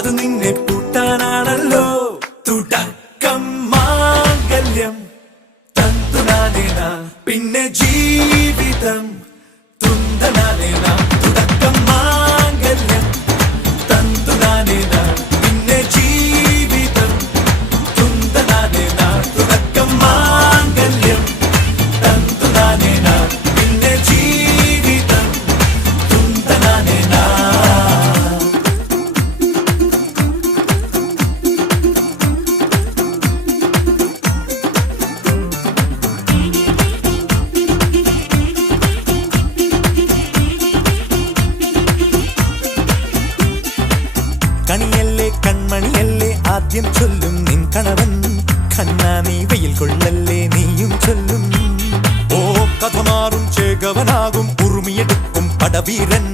അത് നിന്നെ പൂട്ടാനാണല്ലോ. തുടക്കം മാംഗല്യം തന്തുനാനേന, പിന്നെ ജീവിതം തുന്തനാനേന. തുടക്കം മാംഗല്യം തന്തുനാനേന, പിന്നെ ജീവിതം തുന്തനാനേന. തുടക്കം മാംഗല്യം തന്തുനാനേന, പിന്നെ ജീവിതം തുന്തനാനേന. കണിയല്ലേ കൺമണിയല്ലേ ആദ്യം ചൊല്ലും നിൻ കണവൻ. കണ്ണാ നീ വെയിൽ കൊള്ളല്ലേ നീയും ചൊല്ലും. ഓ കഥ മാറും ചേകവനാകും ഉറുമിയെടുക്കും പടവീരൻ.